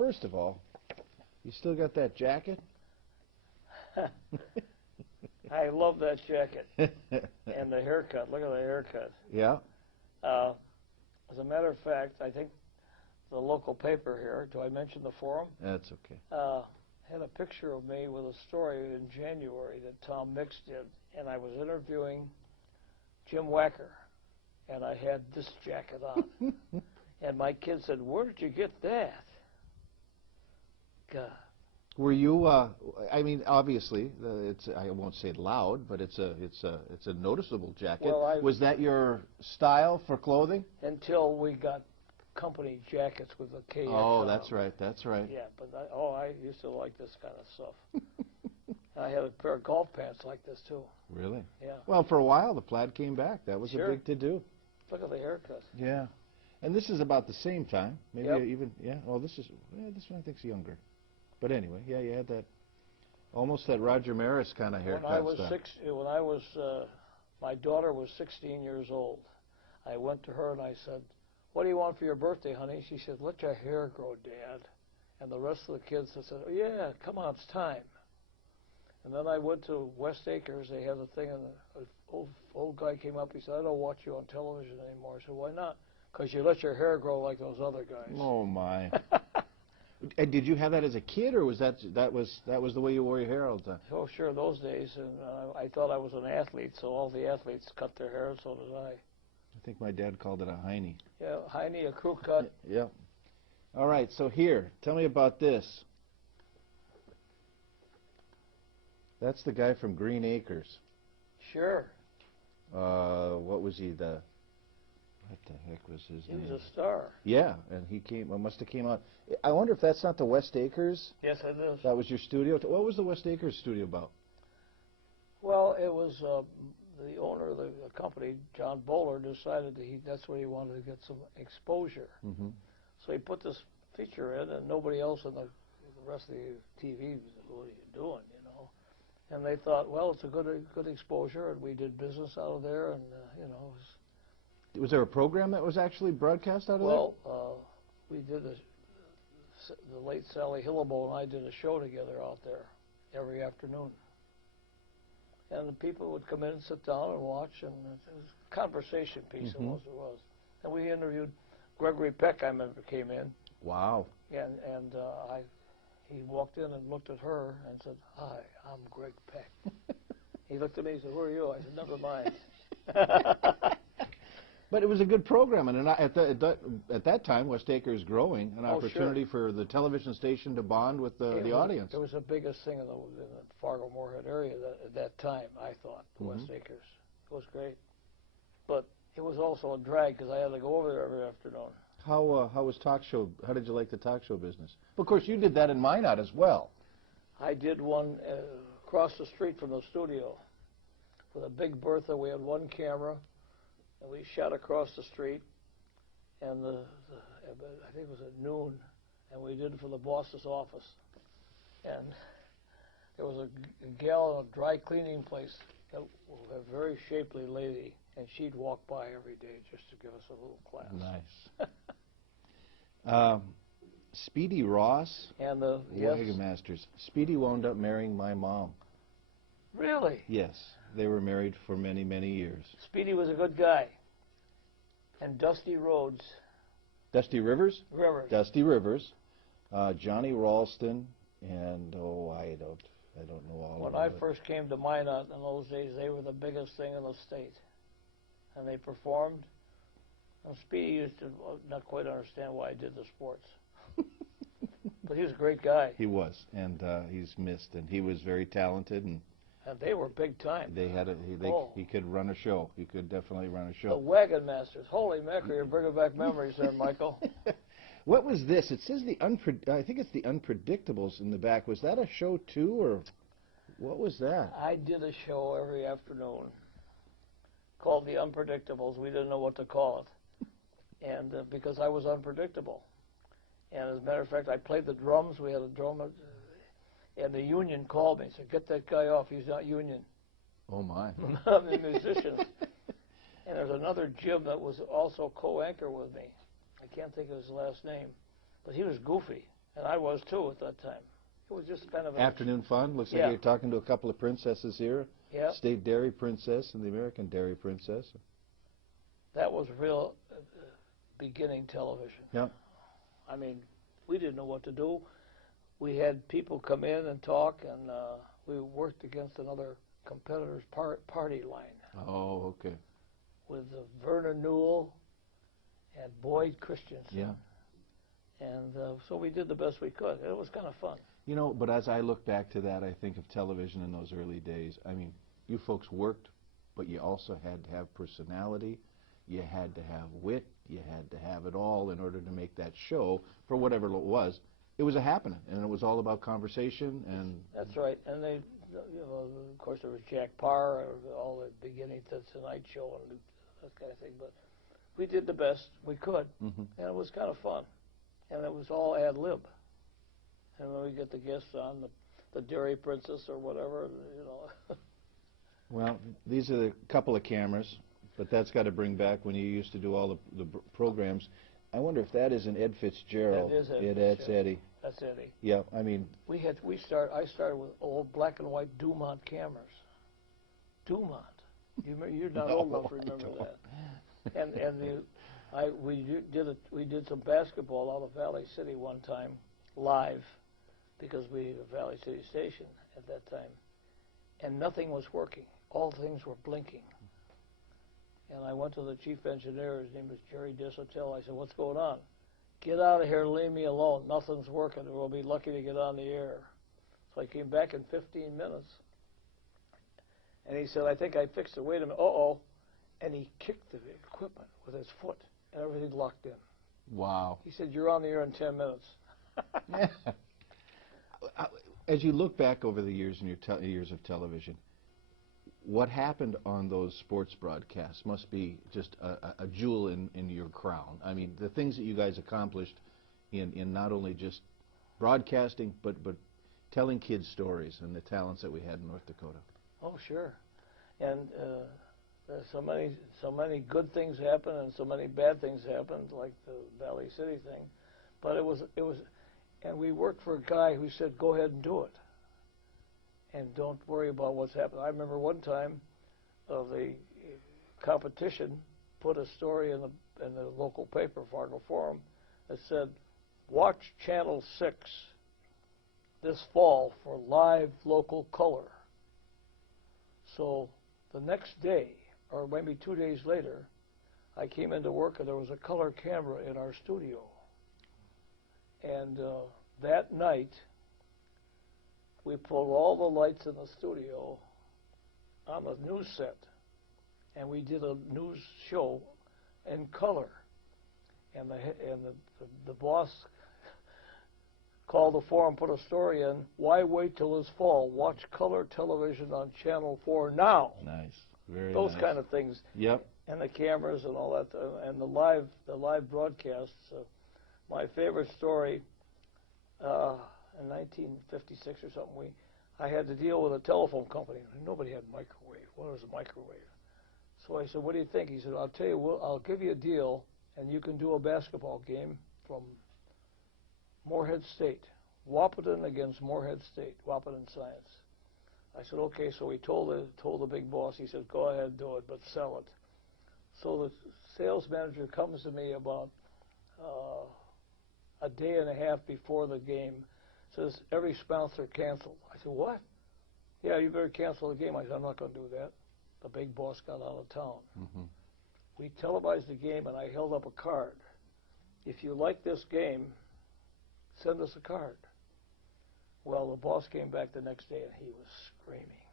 first of all, you still got that jacket? I love that jacket. And the haircut. Look at the haircut. Yeah. As a matter of fact, I think the local paper here, do I mention the Forum? That's okay. Had a picture of me with a story in January that Tom Mix did, and I was interviewing Jim Wacker, and I had this jacket on. And my kid said, "Where did you get that?" God. Were you? I mean, obviously, I won't say loud, but it's a noticeable jacket. Well, was that your style for clothing? Until we got company jackets with a KX. Oh, that's right. That's right. Yeah, but I used to like this kind of stuff. I had a pair of golf pants like this too. Really? Yeah. Well, for a while the plaid came back. That was Sure. a big to-do. Look at the haircut. Yeah. And this is about the same time. Maybe Yep. even, yeah. Oh, this one I think's younger. But anyway, yeah, you had that, almost that Roger Maris kind of haircut. When I was my daughter was 16 years old, I went to her and I said, "What do you want for your birthday, honey?" She said, "Let your hair grow, Dad." And the rest of the kids said, "Oh, yeah, come on, it's time." And then I went to West Acres. They had a thing, and an old guy came up. He said, "I don't watch you on television anymore." I said, "Why not?" "Because you let your hair grow like those other guys." Oh my! And did you have that as a kid, or was that was the way you wore your hair all the time? Oh, sure, those days, and I thought I was an athlete, so all the athletes cut their hair, and so did I. I think my dad called it a hiney. Yeah, hiney, a crew cut. Yeah. All right, so here, tell me about this. That's the guy from Green Acres. Sure. What was he? What the heck was his name? He was a star. Yeah, and he must have came out. I wonder if that's not the West Acres. Yes, it is. That was your studio. What was the West Acres studio about? Well, it was the owner of the company, John Bowler, decided that that's where he wanted to get some exposure. Mm-hmm. So he put this feature in, and nobody else in the rest of the TV was, "What are you doing?" You know. And they thought, well, it's a good exposure, and we did business out of there, and you know. Was there a program that was actually broadcast out of Well, we did the late Sally Hillebo and I did a show together out there every afternoon. And the people would come in and sit down and watch, and it was a conversation piece. Mm-hmm. It was. And we interviewed Gregory Peck, I remember, came in. Wow. And he walked in and looked at her and said, "Hi, I'm Greg Peck." He looked at me and said, "Who are you?" I said, "Never mind." But it was a good program, and at that time, West Acres growing, an opportunity sure. for the television station to bond with the audience. It was the biggest thing in the Fargo-Moorhead area at that time, I thought, the West Acres. It was great. But it was also a drag because I had to go over there every afternoon. How was talk show? How did you like the talk show business? Of course, you did that in Minot as well. I did one across the street from the studio with a big Bertha. We had one camera. And we shot across the street, and I think it was at noon, and we did it for the boss's office. And there was a gal in a dry cleaning place, a very shapely lady, and she'd walk by every day just to give us a little class. Nice. Speedy Ross, and the Wagon-Masters. Speedy wound up marrying my mom. Really? Yes. They were married for many, many years. Speedy was a good guy. And Dusty Rhodes. Dusty Rivers? Rivers. Dusty Rivers. Johnny Ralston, and I don't know all of them. When I first came to Minot in those days, they were the biggest thing in the state. And they performed. And Speedy used to not quite understand why I did the sports. But he was a great guy. He was, and he's missed, and he was very talented, and they were big time. They had he could run a show. He could definitely run a show. The Wagon Masters. Holy mackerel, you're bringing back memories there, Michael. What was this? It says I think it's the Unpredictables in the back. Was that a show too, or what was that? I did a show every afternoon called The Unpredictables. We didn't know what to call it, and because I was unpredictable. And as a matter of fact, I played the drums. We had a drummer. And the union called me and said, "Get that guy off. He's not union." Oh, my. I'm a musician. And there's another Jim that was also co-anchor with me. I can't think of his last name. But he was goofy. And I was too at that time. It was just kind of an Afternoon fun. Looks like Yeah. you're talking to a couple of princesses here. Yeah. State Dairy Princess and the American Dairy Princess. That was real beginning television. Yeah. I mean, we didn't know what to do. We had people come in and talk, and we worked against another competitor's party line Oh, okay. with Vernon Newell and Boyd Christensen. Yeah. And so we did the best we could. It was kind of fun. You know, but as I look back to that, I think of television in those early days. I mean, you folks worked, but you also had to have personality. You had to have wit. You had to have it all in order to make that show, for whatever it was. It was a happening, and it was all about conversation. And That's right. And they, you know, of course, there was Jack Parr, all the beginning to Tonight Show and that kind of thing. But we did the best we could, and it was kind of fun. And it was all ad lib. And when we get the guests on, the Dairy Princess or whatever, you know. well, these are a couple of cameras, but that's got to bring back when you used to do all the programs. I wonder if that isn't Ed Fitzgerald. That is Ed That's Fitzgerald. Eddie. That's Eddie. Yeah, I mean, I started with old black and white Dumont cameras. Dumont. You're not No, old enough to I remember don't. that. And we did some basketball out of Valley City one time, live, because we had a Valley City station at that time, and nothing was working. All things were blinking. And I went to the chief engineer. His name was Jerry Desotel. I said, "What's going on?" "Get out of here, leave me alone. Nothing's working. We'll be lucky to get on the air." So I came back in 15 minutes. And he said, "I think I fixed it. Wait a minute. Uh-oh." And he kicked the equipment with his foot, and everything locked in. wow. He said, "You're on the air in 10 minutes. As you look back over the years in your years of television, what happened on those sports broadcasts must be just a jewel in your crown. I mean, the things that you guys accomplished in not only just broadcasting, but telling kids stories and the talents that we had in North Dakota. Oh, sure. And there's so many good things happen and so many bad things happened, like the Valley City thing. But it was, and we worked for a guy who said, "Go ahead and do it, and don't worry about what's happening." I remember one time, the competition put a story in the local paper, Fargo Forum, that said, "Watch Channel 6 this fall for live local color." So the next day, or maybe 2 days later, I came into work and there was a color camera in our studio. And that night, we pulled all the lights in the studio on the news set, and we did a news show in color. And the boss called the forum, put a story in, "Why wait till this fall? Watch color television on Channel 4 now." Nice, very Those nice. kind of things. Yep. And the cameras and all that, and the live broadcasts. My favorite story, in 1956 or something, I had to deal with a telephone company. Nobody had microwave. What was a microwave? So I said, "What do you think?" He said, "I'll tell you, I'll give you a deal, and you can do a basketball game from Moorhead State, Wahpeton against Moorhead State, Wahpeton Science." I said, "Okay." So he told the big boss. He said, "Go ahead, do it, but sell it." So the sales manager comes to me about a day and a half before the game, says, "Every sponsor canceled." I said, "What?" "Yeah, you better cancel the game." I said, "I'm not going to do that." The big boss got out of town. We televised the game, and I held up a card. "If you like this game, send us a card." Well, the boss came back the next day, and he was screaming,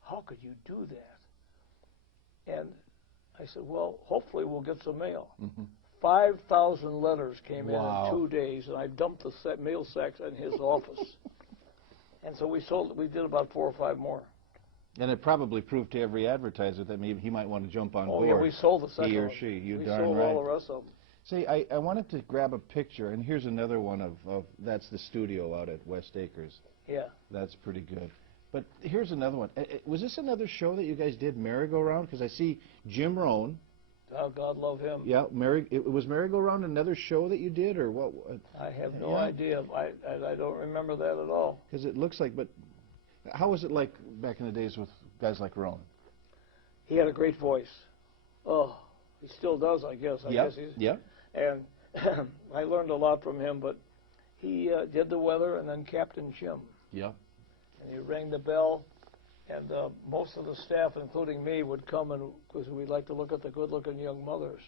"How could you do that?" And I said, "Well, hopefully we'll get some mail." 5,000 letters came in 2 days, and I dumped the mail sacks in his office. And so we did about 4 or 5 more. And it probably proved to every advertiser that maybe he might want to jump on board. Oh, yeah, we sold the second He or one. she, you we darn sold right. all the rest of them. See, I wanted to grab a picture, and here's another one of that's the studio out at West Acres. Yeah. That's pretty good. But here's another one. Was this another show that you guys did, Merry-Go-Round? Because I see Jim Rohn, Oh, God love him. Yeah, was Merry-Go-Round another show that you did, or what? I have no idea. I don't remember that at all. Because it looks like, but how was it like back in the days with guys like Roan? He had a great voice. Oh, he still does, I guess. I guess he's. Yeah. And I learned a lot from him, but he did the weather and then Captain Jim. Yeah. And he rang the bell, and most of the staff, including me, would come and because we'd like to look at the good-looking young mothers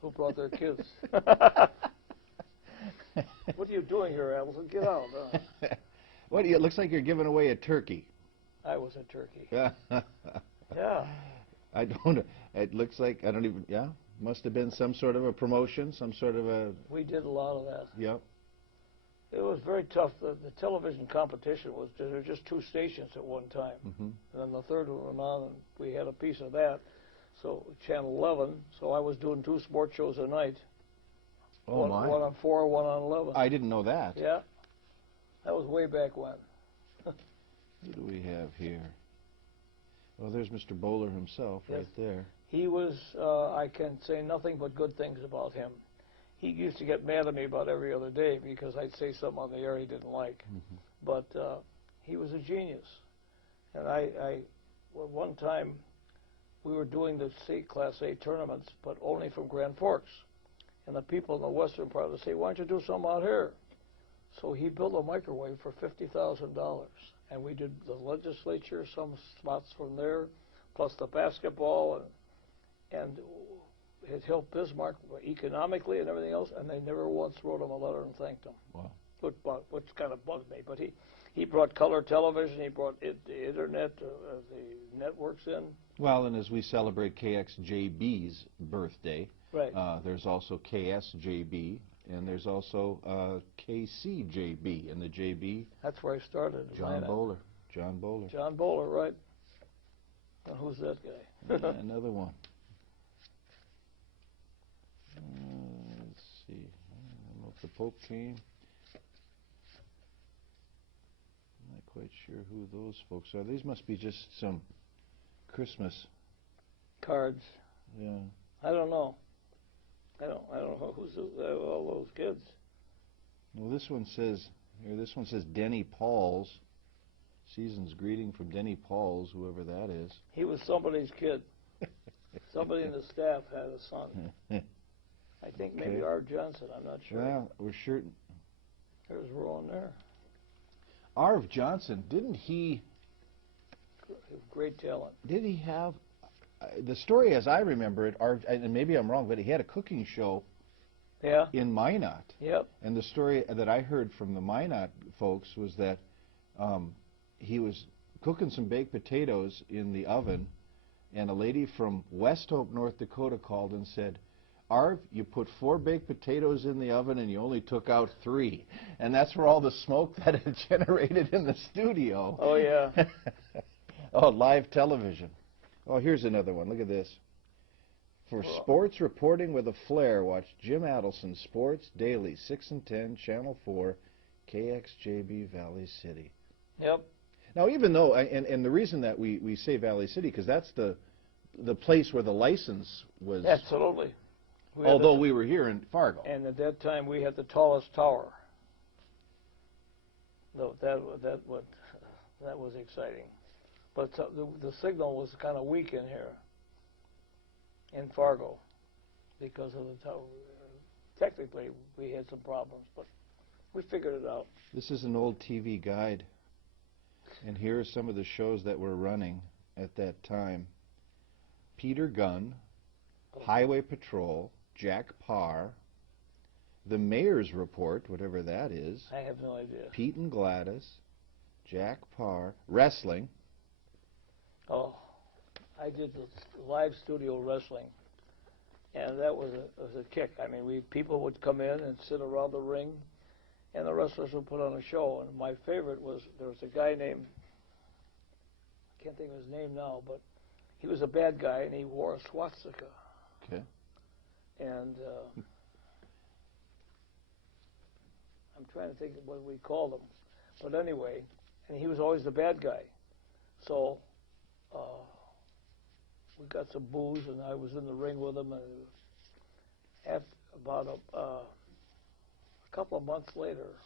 who brought their kids. What are you doing here, Adelson? Get out. What? It looks like you're giving away a turkey. I was a turkey. Yeah. I don't. It looks like I don't even. Yeah. Must have been some sort of a promotion, some sort of a. We did a lot of that. Yep. It was very tough. The television competition was there were just 2 stations at one time, and then the third one went on, and we had a piece of that. So Channel 11. So I was doing 2 sports shows a night. Oh my! One on 4, one on 11. I didn't know that. Yeah, that was way back when. Who do we have here? Oh, there's Mr. Bowler himself right there. He was. I can say nothing but good things about him. He used to get mad at me about every other day because I'd say something on the air he didn't like. But he was a genius. And well, one time, we were doing the Class A tournaments, but only from Grand Forks. And the people in the western part would say, why don't you do something out here? So he built a microwave for $50,000. And we did the legislature, some spots from there, plus the basketball, and it helped Bismarck economically and everything else, and they never once wrote him a letter and thanked him. Wow. Which kind of bugged me. But he brought color television, he brought the internet, the networks in. Well, and as we celebrate KXJB's birthday, right. There's also KSJB, and there's also KCJB, and the JB. That's where I started. John Bowler. John Bowler. John Bowler, right. And who's that guy? Another one. Let's see. I don't know if the Pope came. I'm not quite sure who those folks are. These must be just some Christmas cards. Yeah. I don't know. I don't know who's all those kids. Well, this one says Denny Pauls. Season's greeting from Denny Pauls, whoever that is. He was somebody's kid. Somebody in the staff had a son. I think maybe Arv Johnson. I'm not sure. Well, we're sure. There's Rowan there. Arv Johnson, didn't he? Great talent. Did he have? The story, as I remember it, and maybe I'm wrong, but he had a cooking show. Yeah. In Minot. Yep. And the story that I heard from the Minot folks was that he was cooking some baked potatoes in the oven, and a lady from West Hope, North Dakota called and said, Arv, you put 4 baked potatoes in the oven and you only took out 3. And that's where all the smoke that it generated in the studio. Oh, yeah. Oh, live television. Oh, here's another one. Look at this. For sports reporting with a flair, watch Jim Adelson Sports Daily, 6 and 10, Channel 4, KXJB, Valley City. Yep. Now, even though, and the reason that we say Valley City, because that's the place where the license was. Absolutely. Although we were here in Fargo. And at that time, we had the tallest tower. No, that was exciting. But the signal was kind of weak in here, in Fargo, because of the tower. Technically, we had some problems, but we figured it out. This is an old TV guide, and here are some of the shows that were running at that time. Peter Gunn, Highway Patrol, Jack Parr, The Mayor's Report, whatever that is. I have no idea. Pete and Gladys, Jack Parr, Wrestling. Oh, I did the live studio wrestling, and that was a kick. I mean, people would come in and sit around the ring, and the wrestlers would put on a show. And my favorite was, there was a guy named, I can't think of his name now, but he was a bad guy, and he wore a swastika. Okay. And I'm trying to think of what we called him. But anyway, and he was always the bad guy. So we got some booze, and I was in the ring with him. And at about a couple of months later,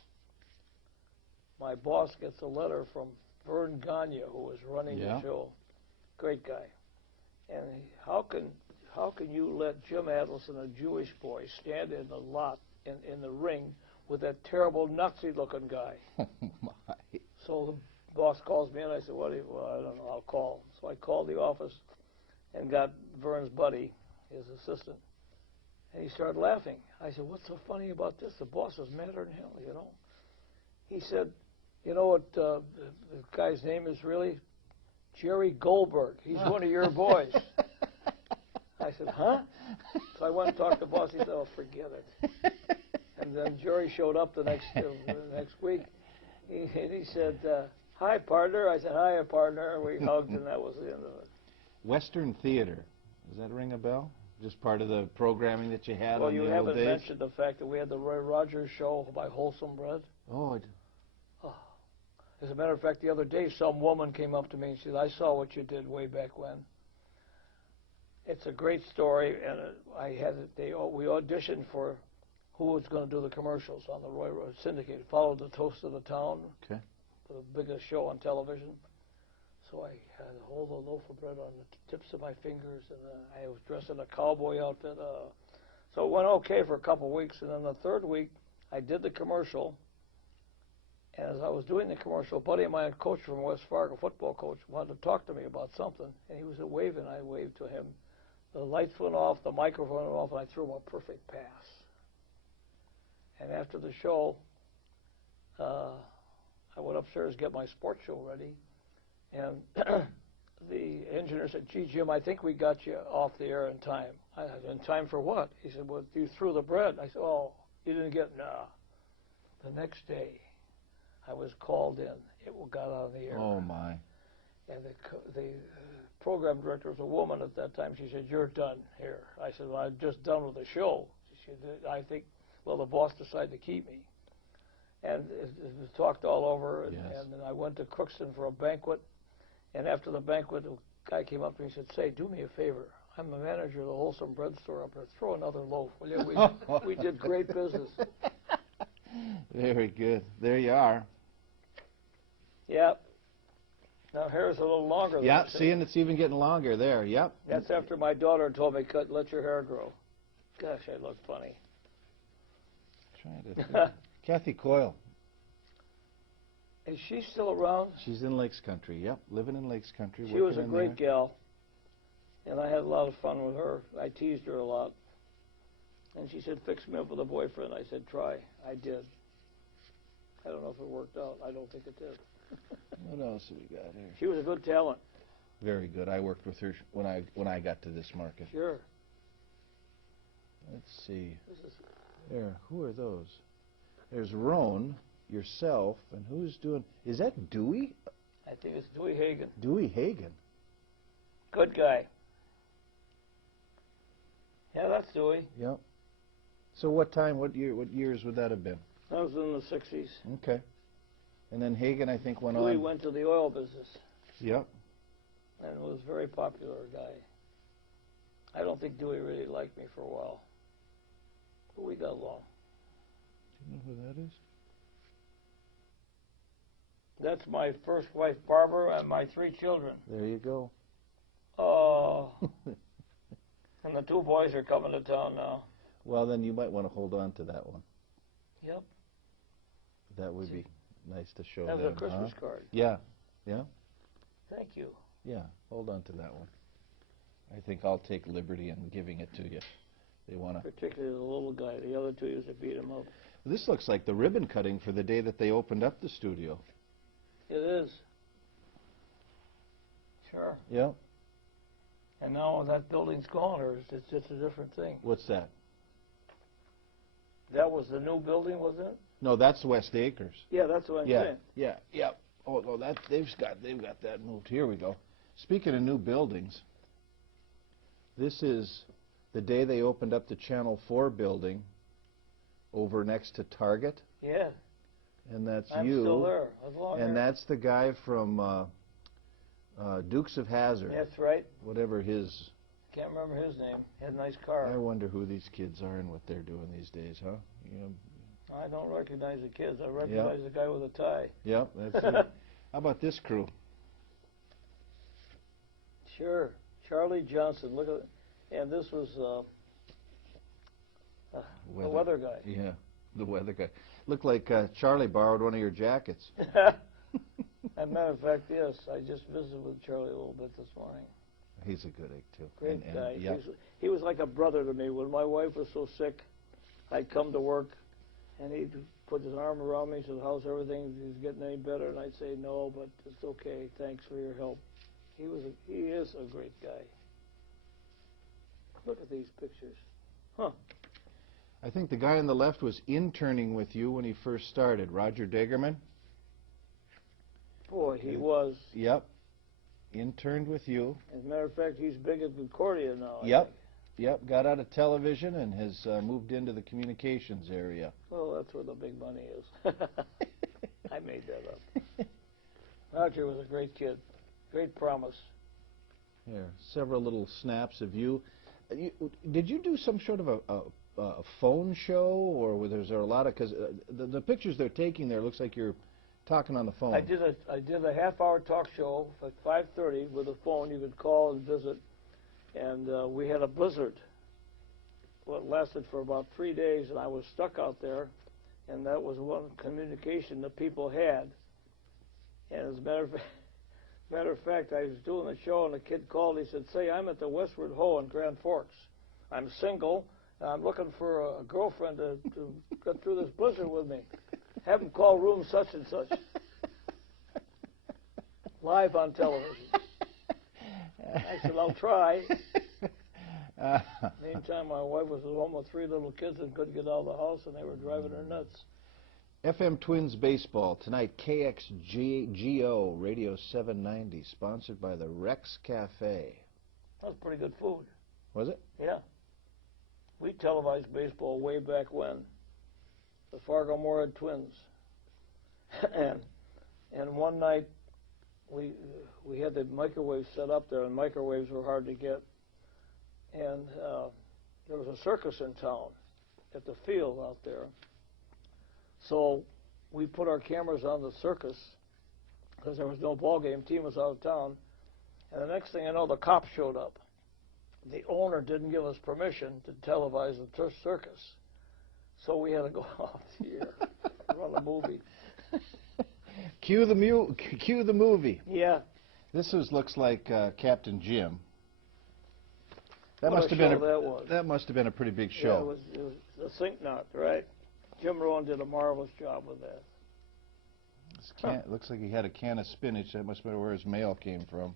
my boss gets a letter from Vern Gagne, who was running the show. Great guy. And how can you let Jim Adelson, a Jewish boy, stand in the lot in the ring with that terrible Nazi-looking guy? Oh my! So the boss calls me, and I said, "Well, I don't know. I'll call." So I called the office and got Vern's buddy, his assistant, and he started laughing. I said, "What's so funny about this? The boss is madder than hell, you know." He said, "You know what the guy's name is really? Jerry Goldberg. He's one of your boys." I said, "Huh?" So I went and talked to the boss. He said, "Oh, forget it." And then Jerry showed up the next week. He said, "Hi, partner." I said, "Hi, partner." We hugged, and that was the end of it. Western Theater. Does that ring a bell? Just part of the programming that you had Well, on the you old haven't days? mentioned the fact that we had the Roy Rogers show by Wholesome Bread. Oh, As a matter of fact, the other day, some woman came up to me and said, "I saw what you did way back when." It's a great story, and we auditioned for who was going to do the commercials on the Roy Syndicate. Followed the Toast of the Town, okay. the biggest show on television. So I had to hold a loaf of bread on the tips of my fingers, and I was dressed in a cowboy outfit. So it went okay for a couple of weeks, and then the third week, I did the commercial. And as I was doing the commercial, a buddy of mine, a coach from West Fargo, football coach, wanted to talk to me about something, and he was waving. I waved to him. The lights went off, the microphone went off, and I threw him a perfect pass. And after the show, I went upstairs to get my sports show ready, and the engineer said, "Gee, Jim, I think we got you off the air in time." I said, "In time for what?" He said, "Well, you threw the bread." I said, "Oh, you didn't get it?" Nah. The next day, I was called in. It got on the air. Oh, my. And the program director was a woman at that time. She said, "You're done here." I said, "Well, I'm just done with the show." She said, "I think, well, the boss decided to keep me." And it was talked all over. And, yes. and then I went to Crookston for a banquet. And after the banquet, a guy came up to me and said, "Say, do me a favor. I'm the manager of the Wholesome Bread store up there. Throw another loaf, will you? We did great business." Very good. There you are. Yep. Now hair's a little longer. Yeah, see, and it's even getting longer there. Yep. That's after my daughter told me, let your hair grow. Gosh, I look funny. Trying to think. Kathy Coyle. Is she still around? She's in Lakes Country. Yep, living in Lakes Country. She was a great gal, and I had a lot of fun with her. I teased her a lot. And she said, "Fix me up with a boyfriend." I said, "Try." I did. I don't know if it worked out. I don't think it did. What else have we got here? She was a good talent. Very good. I worked with her when I got to this market. Sure. Let's see. There. Who are those? There's Roan, yourself, and who's doing? Is that Dewey? I think it's Dewey Hagen. Dewey Hagen. Good guy. Yeah, that's Dewey. Yep. So what time? What years would that have been? That was in the 60s. Okay. And then Hagen, I think, went Dewey on. went to the oil business. Yep. And was a very popular guy. I don't think Dewey really liked me for a while. But we got along. Do you know who that is? That's my first wife, Barbara, and my 3 children. There you go. Oh. And the 2 boys are coming to town now. Well, then you might want to hold on to that one. Yep. That would be nice to show That them. was a Christmas card. Yeah. Yeah. Thank you. Yeah. Hold on to that one. I think I'll take liberty in giving it to you. They want to. Particularly the little guy. The other 2 used to beat him up. This looks like the ribbon cutting for the day that they opened up the studio. It is. Sure. Yeah. And now that building's gone, or it's just a different thing. What's that? That was the new building, was it? No, that's West Acres. Yeah, that's what I'm saying. Yeah. Yeah. Oh, no, that they've got that moved. Here we go. Speaking of new buildings, this is the day they opened up the Channel 4 building over next to Target. Yeah. And that's I'm you. still there. As long and as that's the guy from Dukes of Hazzard. That's right. Whatever his. Can't remember his name. Had a nice car. I wonder who these kids are and what they're doing these days, huh? You know, I don't recognize the kids. I recognize the guy with a tie. Yep, that's it. How about this crew? Sure. Charlie Johnson. Look at it. And this was the weather guy. Yeah, the weather guy. Looked like Charlie borrowed one of your jackets. As a matter of fact, yes. I just visited with Charlie a little bit this morning. He's a good egg, too. Great guy. Yep. He was like a brother to me. When my wife was so sick, I'd come to work, and he'd put his arm around me and said, how's everything? Is it getting any better? And I'd say, no, but it's okay. Thanks for your help. He is a great guy. Look at these pictures. Huh. I think the guy on the left was interning with you when he first started, Roger Dagerman. Boy, he was. Yep. Interned with you. As a matter of fact, he's big at Concordia now. Yep. Yep. Got out of television and has moved into the communications area. Well, that's where the big money is. I made that up. Roger was a great kid. Great promise. Here, several little snaps of you. Did you do some sort of a phone show, or was there a lot of, because the pictures they're taking there looks like you're talking on the phone. I did a half-hour talk show at 5:30 with a phone. You could call and visit, and we had a blizzard. Well, it lasted for about 3 days, and I was stuck out there, and that was one communication that people had. And as a matter of fact, I was doing the show, and a kid called. He said, "Say, I'm at the Westward Ho in Grand Forks. I'm single, and I'm looking for a girlfriend to get through this blizzard with me. Have him call room such and such." Live on television. I said, "I'll try." Meantime, my wife was at home with 3 little kids and couldn't get out of the house, and they were driving her nuts. FM Twins Baseball tonight, KXGO Radio 790, sponsored by the Rex Cafe. That was pretty good food. Was it? Yeah. We televised baseball way back when. The Fargo-Moorhead Twins. and one night we had the microwave set up there, and microwaves were hard to get. And there was a circus in town at the field out there. So we put our cameras on the circus because there was no ball game. Team was out of town. And the next thing I know, the cops showed up. The owner didn't give us permission to televise the circus. So we had to go out here, run a movie. Cue the movie. Yeah. This looks like Captain Jim. That What must a have been show that must have been a pretty big Yeah, show. it was a sink knot, right? Jim Rowan did a marvelous job with that. It looks like he had a can of spinach. That must have been where his mail came from.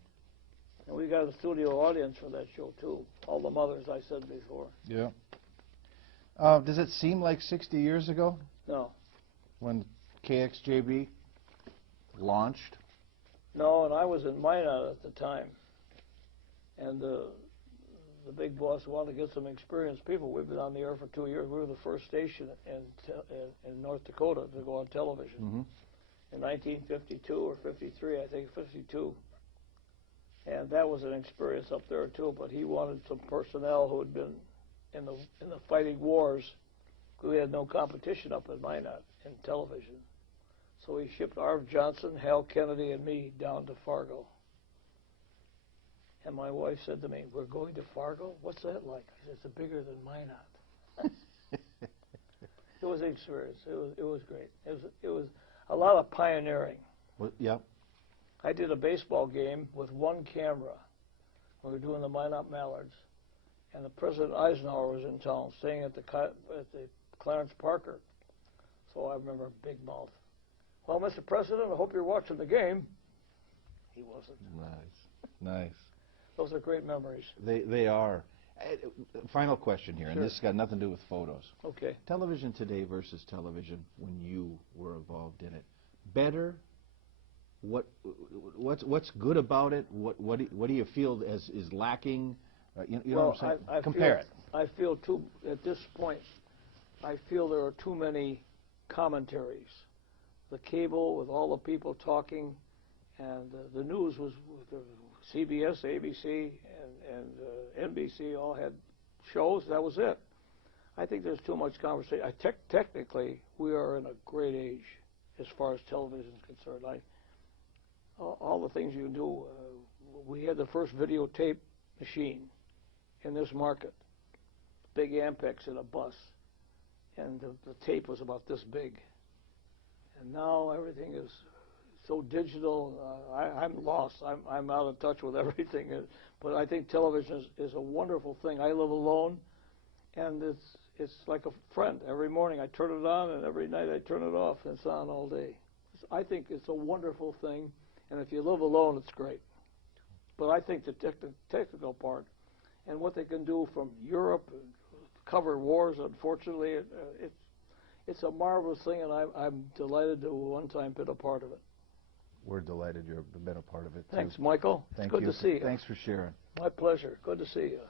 And we got a studio audience for that show, too. All the mothers, I said before. Yeah. Does it seem like 60 years ago No. when KXJB launched? No, and I was in Minot at the time. And the big boss wanted to get some experienced people. We've been on the air for 2 years. We were the first station in North Dakota to go on television. Mm-hmm. In 1952 or 53, I think 52. And that was an experience up there, too. But he wanted some personnel who had been in the fighting wars. We had no competition up in Minot in television. So he shipped Arv Johnson, Hal Kennedy, and me down to Fargo. And my wife said to me, "We're going to Fargo? What's that like?" I said, "It's bigger than Minot." It was an experience. It was great. It was a lot of pioneering. Well, yeah. I did a baseball game with one camera. We were doing the Minot Mallards, and the President Eisenhower was in town, staying at the Clarence Parker. So I remember Big Mouth. "Well, Mr. President, I hope you're watching the game." He wasn't. Nice. Those are great memories. They are. Final question here, and Sure. this has got nothing to do with photos. Okay. Television today versus television when you were involved in it. Better? What's good about it? What do you feel is lacking? You know what I'm saying? Compare it. I feel at this point, I feel there are too many commentaries. The cable with all the people talking, and the news was CBS, ABC, and NBC all had shows. That was it. I think there's too much conversation. Technically, we are in a great age as far as television is concerned. All the things you can do. We had the first videotape machine in this market, big Ampex in a bus, and the tape was about this big. And now everything is so digital. I'm lost. I'm out of touch with everything. But I think television is a wonderful thing. I live alone, and it's like a friend. Every morning I turn it on, and every night I turn it off, and it's on all day. I think it's a wonderful thing, and if you live alone, it's great. But I think the technical part and what they can do from Europe, cover wars, unfortunately, it's a marvelous thing, and I'm delighted to one time been a part of it. We're delighted you've been a part of it, too. Thanks, Michael. It's good to see you. Thanks for sharing. My pleasure. Good to see you.